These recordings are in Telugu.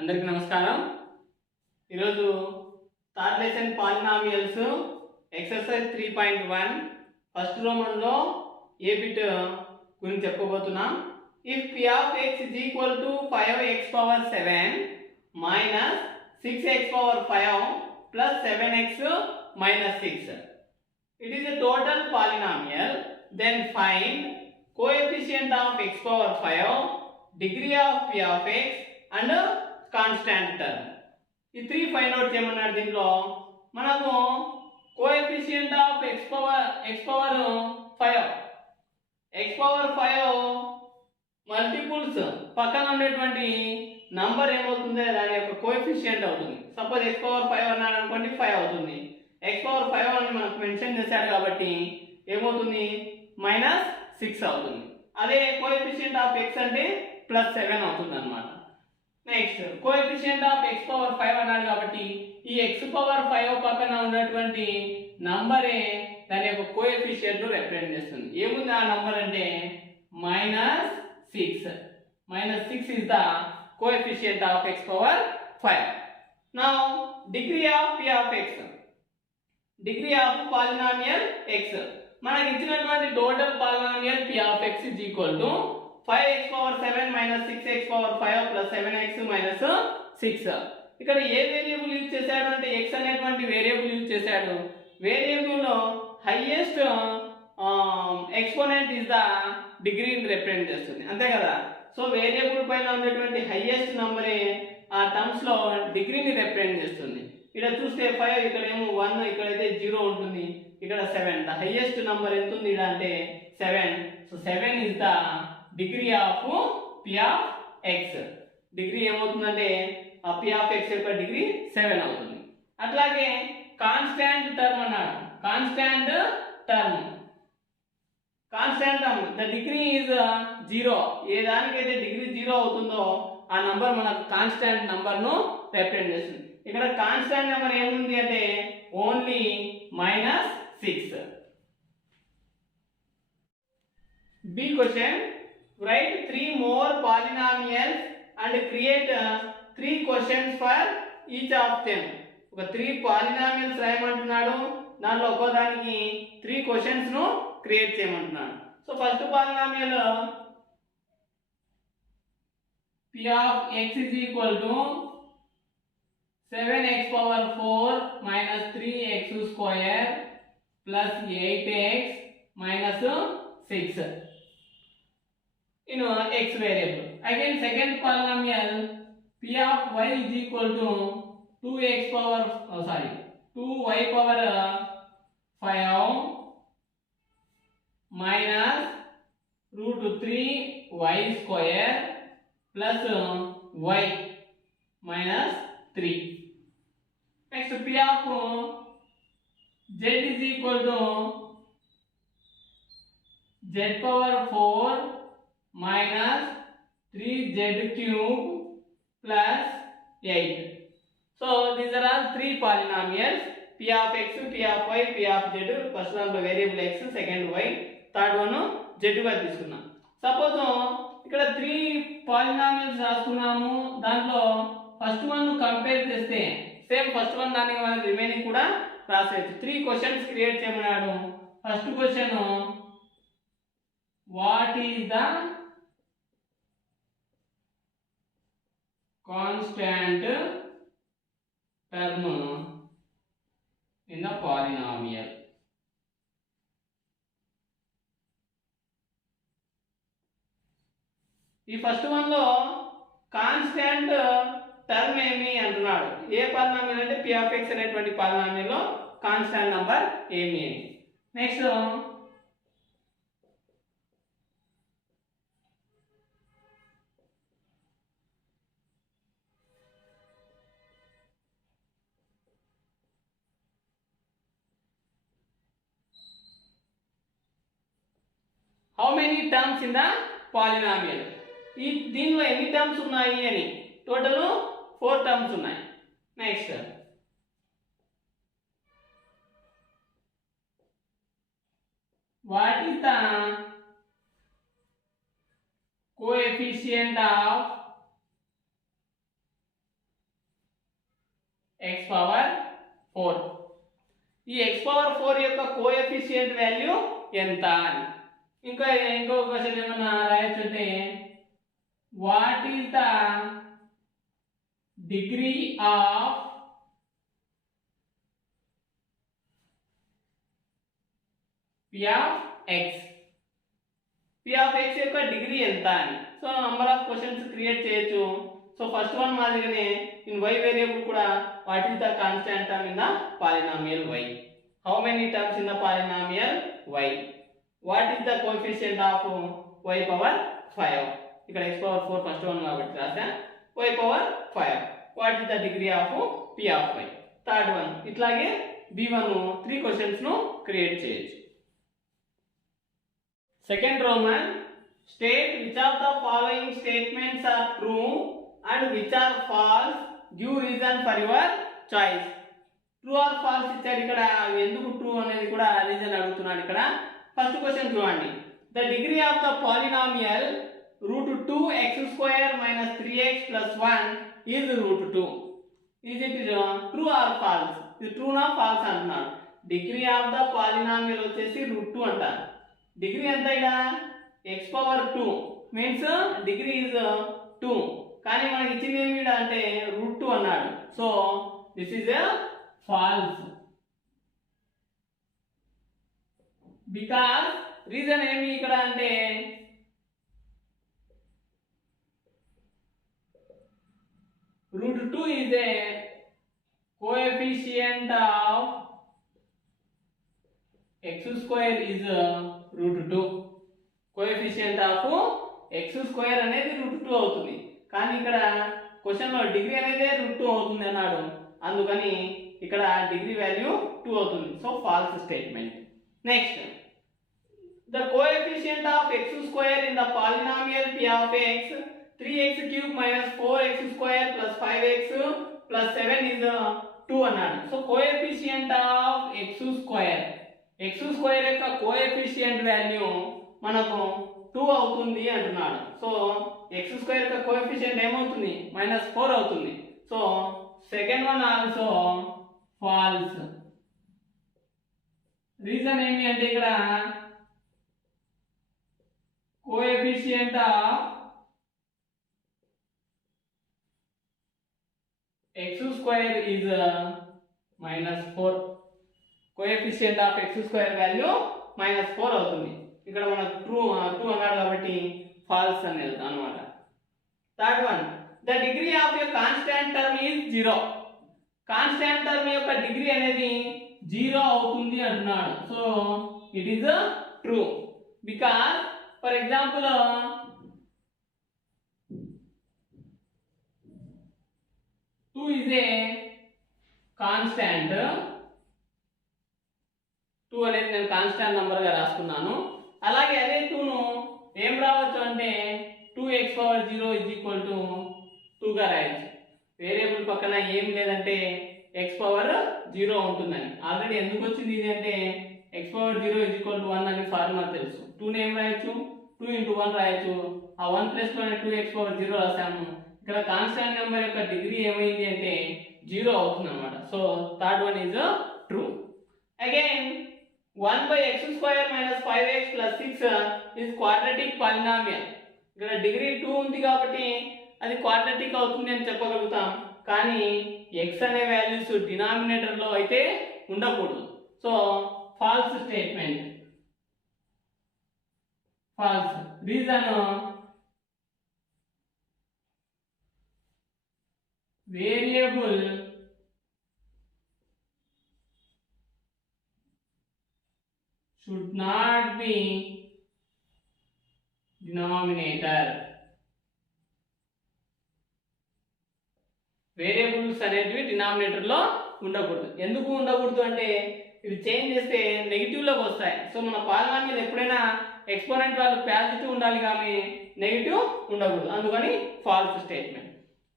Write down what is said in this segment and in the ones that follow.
అందరికీ నమస్కారం. ఈరోజు third lesson polynomials exercise 3.1 first రోమన్లో ఏ బిట్ గురించి చెప్పుకోబోతున్నాం. If p of x is equal to 5x power 7 minus 6x power 5 plus 7x minus 6, it is a total polynomial, then find coefficient of x power 5, degree of p of x and constant term. ఈ 3 ఫైండ్ అవుట్ చేయమన్నాడు. దీంట్లో మనకు coefficient of x power 5 multiples పక్కన ఉండేటువంటి నంబర్ ఏమవుతుంది, దాని యొక్క కోఎఫిషియంట్ అవుతుంది. సపోజ్ x పవర్ 5 అన్నాడు అనుకోండి, 5 అవుతుంది. x పవర్ 5 అని మనకు మెన్షన్ చేశాడు కాబట్టి ఏమవుతుంది, -6 అవుతుంది. అదే కోఎఫిషియంట్ ఆఫ్ x అంటే +7 అవుతుంది అన్నమాట. Next coefficient of x power 5 అన్నాడు కాబట్టి ఈ x పవర్ 5 పక్కన ఉన్నటువంటి నంబరే దాని యొక్క కోఎఫిషియంట్ ను రిప్రజెంట్ చేస్తుంది. ఏముంది ఆ నంబర్ అంటే -6. -6 is the coefficient of x power 5. Now degree of p of x, degree of polynomial x. మనకి ఇచ్చినటువంటి total polynomial p of x is equal to 5x power 7 minus 6x power 5 plus 7x minus 6. ఇక్కడ ఏ వేరియబుల్ యూజ్ చేశాడు అంటే x అనేటువంటి వేరియబుల్ యూజ్ చేశాడు. వేరియబుల్ లో హైయెస్ట్ ఎక్స్పోనెంట్ ఇస్ ద డిగ్రీని రిప్రజెంట్ చేస్తుంది, అంతే కదా. సో వేరియబుల్ పైన ఉండేటువంటి హైయెస్ట్ నంబరే ఆ టర్మ్స్ లో డిగ్రీని రిప్రజెంట్ చేస్తుంది. ఇక్కడ చూస్తే 5, ఇక్కడ ఏమో 1, ఇక్కడైతే 0 ఉంటుంది, ఇక్కడ 7. ద హైయెస్ట్ నంబర్ ఎంత ఉంది ఇక్కడ అంటే 7. So 7 is the degree of p of x. Degree ఏమవుతుందంటే ఆ p of x యొక్క డిగ్రీ 7 అవుతుంది. అట్లాగే కాన్స్టాంట్ టర్మ్ అన్నాడు. Constant term the degree is 0. ఏ దానికైతే డిగ్రీ 0 అవుతుందో ఆ నంబర్ మనకు కాన్స్టాంట్ నంబర్ ను రిప్రజెంట్ చేస్తుంది. ఇక్కడ కాన్స్టాంట్ నెంబర్ ఏముంది అంటే only -6. B question, write 3 more polynomials and create 3 questions for each of them. ఒక 3 polynomials రాయమంటున్నాడు, దాంట్లో ఒక్కో దానికి 3 క్వశ్చన్స్ ను క్రియేట్ చేయమంటున్నాడు. So first polynomial p of x is equal to 7x power 4 minus 3x square plus 8x minus 6 in x variable. Again second polynomial p of y is equal to 2y power 5 minus √3y square plus y minus 3. Next p of z is equal to z power 4 minus 3z cube plus 8. So these are all 3 polynomials, p of x, p of y, p of z. First one variable x, second y, third one z గా తీసుకున్నాం. సపోజ్ ఇక్కడ 3 పాలినామియల్స్ రాసుకున్నాము. దాంట్లో ఫస్ట్ వన్ కంపేర్ చేస్తే సేమ్ ఫస్ట్ వన్ దానికి మనం రిమైనింగ్ కూడా రాసేయచ్చు. 3 క్వశ్చన్స్ క్రియేట్ చేయమన్నాడు. First question, what is the constant term in the polynomial. ఈ ఫస్ట్ వన్ లో కాన్స్టాంట్ టర్మ్ ఏమి అంటున్నాడు. ఏ పాలినామియల్ అంటే p of x అనేటువంటి పాలినామియల్ లో కాన్స్టాంట్ నంబర్ ఏమి అని. Next how many terms in the polynomial. ఈ దీనిలో ఎన్ని టర్మ్స్ ఉన్నాయి అని. టోటల్ 4 టర్మ్స్ ఉన్నాయి. Next what is the coefficient of x power 4. ఈ x పవర్ 4 యొక్క కోఎఫిషియంట్ వాల్యూ ఎంత అని. ఇంకో క్వశ్చన్ ఏమన్నా రాయొచ్చు అంటే what is the degree of p of x. p of x యొక్క డిగ్రీ ఎంత అని. So number of questions create చేయొచ్చు. సో ఫస్ట్ వన్ మాదిరిగానే ఇన్ y వేరియబుల్ కూడా what is the constant term in the polynomial y. How many terms in the polynomial y. What is the coefficient of y power 5. ఇక్కడ x పవర్ 4 ఫస్ట్ వన్ కాబట్టి రాసా. y power 5. What is the degree of p of y. Third one ఇట్లాగే b1 3 క్వశ్చన్స్ ను క్రియేట్ చేయొచ్చు. Second Roman, state which of the following statements are true and which are false. Give reason for your choice. True or false ఇచ్చారు ఇక్కడ. ఎందుకు ట్రూ అనేది కూడా రీజన్ అడుగుతున్నాడు ఇక్కడ. ఫస్ట్ క్వశ్చన్ చూడండి. The degree of the polynomial √2x² minus 3x plus 1 is √2. Is it true or false? ఇది ట్రూ నా ఫాల్స్ అంటున్నాడు. డిగ్రీ ఆఫ్ ద పాలినామియల్ వచ్చేసి √2 అంటారు. డిగ్రీ ఎంత ఇక్కడ x power 2 means degree is 2. కానీ మనకి ఇచ్చింది ఏమి అంటే √2 అన్నాడు. So this is a false. Because reason ఏమి ఇక్కడ అంటే √2 is a coefficient of x² is √2. Coefficient of x² అనేది √2 అవుతుంది. కానీ ఇక్కడ క్వశ్చన్ లో డిగ్రీ అనేది √2 అవుతుంది అన్నాడు. అందుకని ఇక్కడ డిగ్రీ వాల్యూ 2 అవుతుంది. So false statement. Next, the coefficient of x² in the polynomial p of x 3x³ minus 4x² plus 5x plus 7 is 2 అన్నాడు. సో కోఎఫిషియంట్ ఆఫ్ x² యొక్క కోఎఫిషియంట్ వాల్యూ మనకు 2 అవుతుంది అంటున్నాడు. సో x² యొక్క కోఎఫిషియంట్ ఏమవుతుంది -4 అవుతుంది. So second one also false. Reason ఏమి అంటే ఇక్కడ coefficient of x² is -4. Coefficient of x² value -4 అవుతుంది. ఇక్కడ మనకు ట్రూ అన్నాడు కాబట్టి ఫాల్స్ అని వెళ్తాం అనమాట. Third one, the degree of a constant term is 0. Constant term యొక్క డిగ్రీ అనేది 0 అవుతుంది అంటున్నాడు. So it is true because for example 2 is a constant. 2 అనేది నేను కాన్స్టాంట్ నంబర్ గా రాసుకున్నాను. అలాగే అదే 2 ను ఏం రావచ్చు అంటే 2x పవర్ 0 2 గా రాయొచ్చు. వేరియబుల్ పక్కన ఏం లేదంటే x పవర్ 0 ఉంటుందని. ఆల్రెడీ ఎందుకు వచ్చింది ఇది అంటే x పవర్ 0 1 అని ఫార్ములా తెలుసు. 2 ని ఏం రాయొచ్చు 2 × 1 రాయొచ్చు. ఆ 1 ప్లస్ 1 2x పవర్ 0 రాసాము. ఇక్కడ కాన్స్టాంట్ నెంబర్ యొక్క డిగ్రీ ఏమైంది అంటే 0 అవుతుంది అన్నమాట. So third one is true. Again 1/x² - 5x + 6 is quadratic polynomial. ఇక్కడ డిగ్రీ 2 ఉంది కాబట్టి అది క్వాడ్రాటిక్ అవుతుంది అని చెప్పగలుగుతాం. కానీ x అనే వాల్యూస్ డినామినేటర్ లో అయితే ఉండకూడదు. So false statement. False. Reason variable should not be denominator. Variables అనేటివి డినామినేటర్ లో ఉండకూడదు. ఎందుకు ఉండకూడదు అంటే ఇవి చేంజ్ చేస్తే నెగిటివ్ లోకి వస్తాయి. సో మన పాలినామియల్ ఎప్పుడైనా ఎక్స్పోనెంట్ వాల్యూ పాజిటివ్ ఉండాలి కానీ నెగిటివ్ ఉండకూడదు. అందుకని false statement.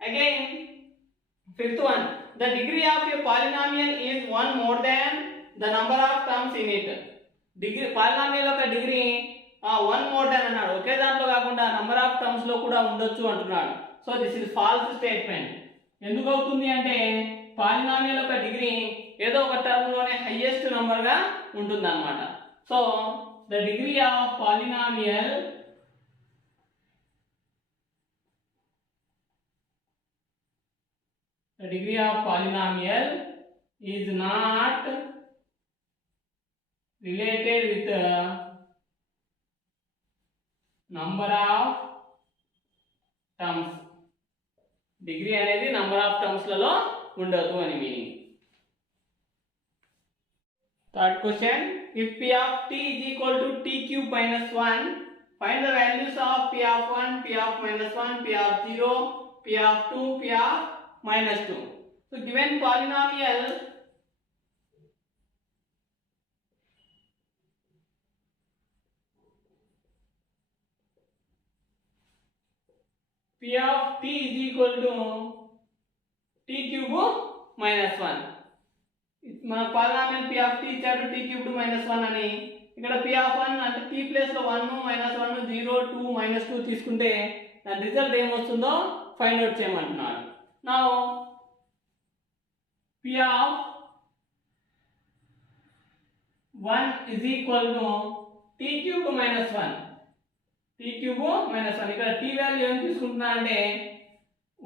Again fifth one, the degree of a polynomial is 1 more than the number of terms in it. Degree polynomial యొక్క డిగ్రీ 1 more than అన్నాడు. ఒకే దాంట్లో కాకుండా నంబర్ ఆఫ్ టర్మ్స్ లో కూడా ఉండొచ్చు అంటున్నాడు. So this is false statement. ఎందుకు అవుతుంది అంటే పాలినామియల్ యొక్క డిగ్రీ ఏదో ఒక టర్మ్ లోనే హైయెస్ట్ నంబర్ గా ఉంటుందన్నమాట. So the degree of polynomial is not related with the number of terms. Degree అనేది నంబర్ ఆఫ్ టర్మ్స్ లలో ఉండదు అని meaning. Third question, if p of t is equal to t cube minus 1, find the values of p of 1, p of minus 1, p of 0, p of 2, p of minus 2. So given polynomial p of t is equal to t cube minus 1. మన పాలినామియల్ p of t ఇచ్చాడు t cubed minus 1 అని. ఇక్కడ p of 1 అంటే t ప్లేస్ లో 1 minus 1 0 2 minus 2 తీసుకుంటే దాని రిజల్ట్ ఏమొస్తుందో ఫైండ్ అవుట్ చేయమంటున్నాడు. Now p of 1 is equal to t cubed minus 1. t cube minus 1. ఇక్కడ t వాల్యూ ఏం తీసుకుంటున్నా అంటే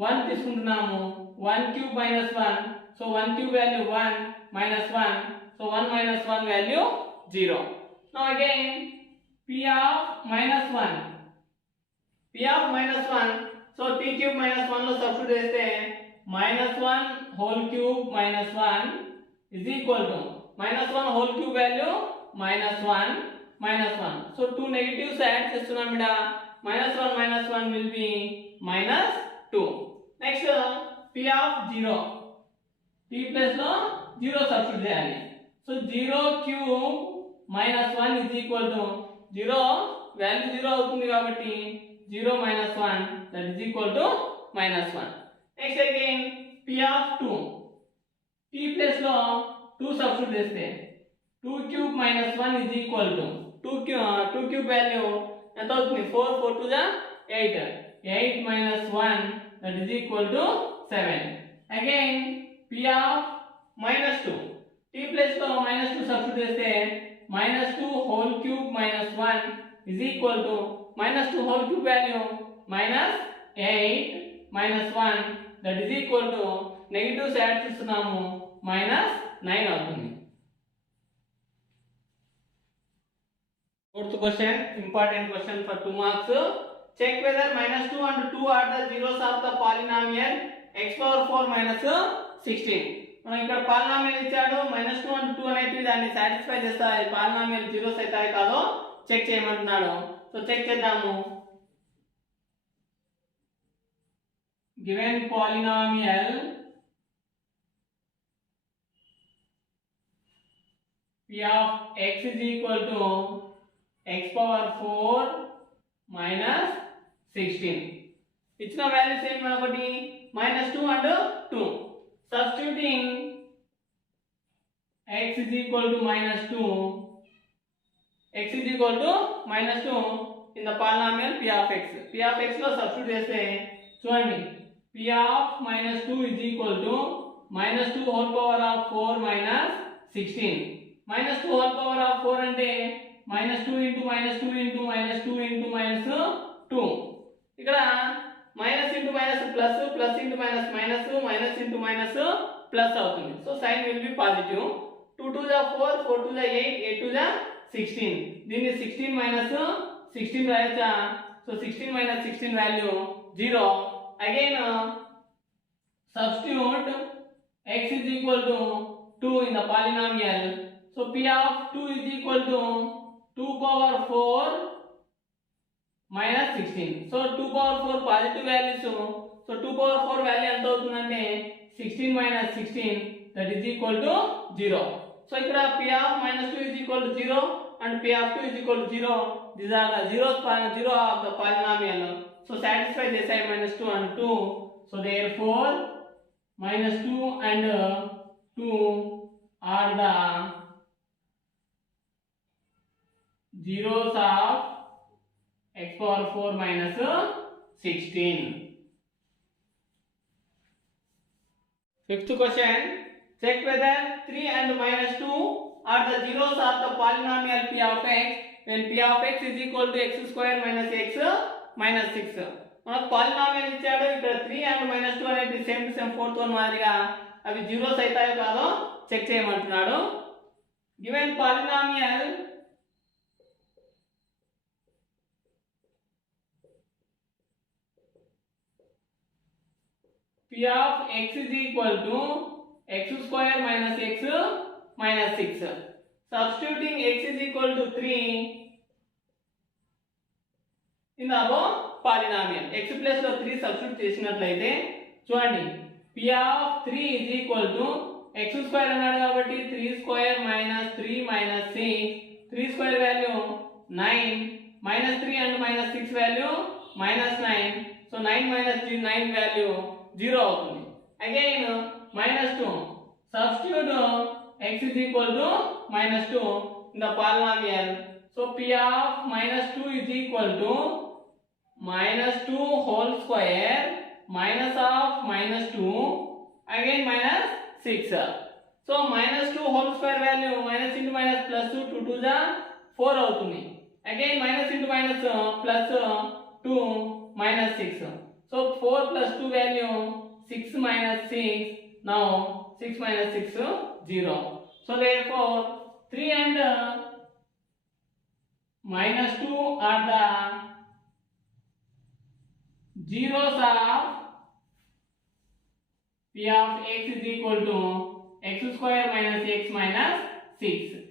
1 తీసుకుంటున్నాము. 1 cube minus 1. So 1 cube value 1 minus 1. So 1 minus 1 value 0. Now again p of minus 1. p of minus 1. So t cube minus 1 లో సబ్స్టిట్యూట్ చేస్తే minus 1 whole cube minus 1 is equal to minus 1 whole cube value minus 1 minus 1. So two negatives add చేస్తున్నాం ఇక్కడ. minus 1 will be minus 2. Next p of 0. t plus లో 0 సబ్స్టిట్యూట్ చేయాలి. So 0 cube minus 1 is equal to 0 value 0 అవుతుంది కాబట్టి 0 minus 1 that is equal to minus 1. Next again p of 2. t plus లో 2 సబ్స్టిట్యూట్ చేస్తే 2 cube minus 1 is equal to 2 cube value ఎంత అవుతుంది? 4 4 2 8. 8 minus 1 that is equal to 7. Again p of minus 2. t plus లో minus 2 సబ్స్టిట్యూట్ చేస్తే minus 2 whole cube minus 1 is equal to minus 2 whole cube value minus 8 minus 1 that is equal to negatives add చేస్తున్నాము minus 9 అవుతుంది. Fourth question, important question for 2 marks. Check whether minus 2 and 2 are the zeros of the polynomial x power 4 minus 16. మనం ఇక్కడ పాలినామియల్ ఇచ్చాడు. -2 and 2 అనేటివి దాన్ని సాటిస్ఫై చేస్తాయి. పాలినామియల్ జీరోస్ అవుతాయి కాదో చెక్ చేయమంటున్నాడు. సో చెక్ చేద్దాము. Given polynomial p of x is equal to x power 4 minus 16. ఇచ్చిన వాల్యూస్ ఏంటి మనకి? -2 and 2. Substituting x is equal to -2, x is equal to -2 in the polynomial p of x. p of x లో సబ్స్టిట్యూట్ చేస్తే చూడండి p of -2 is equal to -2 whole power of 4 minus 16. -2 whole power of 4 అంటే -2 into -2 into -2 into -2. ఇక్కడ minus into minus plus, plus into minus minus, minus into minus plus అవుతుంది. So sign will be positive. 2 2 4, 4 2 8, 8 2 16. దీన్ని 16 మైనస్ 16 రాయొచ్చా? సో 16 మైనస్ 16 వాల్యూ 0. Again substitute x is equal to 2 in the polynomial. So p of 2 is equal to 2 power 4 minus 16. So 2 power 4 positive values. So 2 power 4 value ఎంత అవుతుందంటే 16 minus 16 that is equal to 0. So ఇక్కడ p of -2 is equal to 0 and p of 2 is equal to 0. These are the zeros of the polynomial. So satisfy this side -2 and 2. So therefore -2 and 2 are the zeros of x power 4 minus 16. Fifth question. Check whether 3 and minus 2 are the zeros of the polynomial p of x when p of x is equal to x square minus x minus 6. మనకు పాలినామియల్ ఇచ్చాడు. ఇక్కడ 3 అండ్ మైనస్ 2 అనేది same to same fourth one మాదిరిగా అవి జీరోస్ అవుతాయో కాదో చెక్ చేయమంటున్నాడు. Given polynomial p of x is equal to x square minus x minus 6. Substituting x is equal to 3 in the above polynomial. X plus లో 3 సబ్స్టిట్యూట్ చేసినట్లయితే చూడండి p of 3 is equal to x square అన్నాడు కాబట్టి 3 square minus 3 minus 6. 3 square value 9 minus 3 and minus 6 value minus 9. So 9 minus 3 9 value 0 అవుతుంది. Again minus 2. Substitute x is equal to minus 2 in the polynomial. So p of minus 2 is equal to minus 2 whole square minus of minus 2 again minus 6. So minus 2 whole square value minus into minus plus 2 2 to the 4 అవుతుంది. Again minus into minus plus 2 minus 6. So 4 plus 2 value 6 minus 6. Now 6 minus 6 0. So therefore 3 and minus 2 are the zeros of p of x is equal to x square minus x minus 6.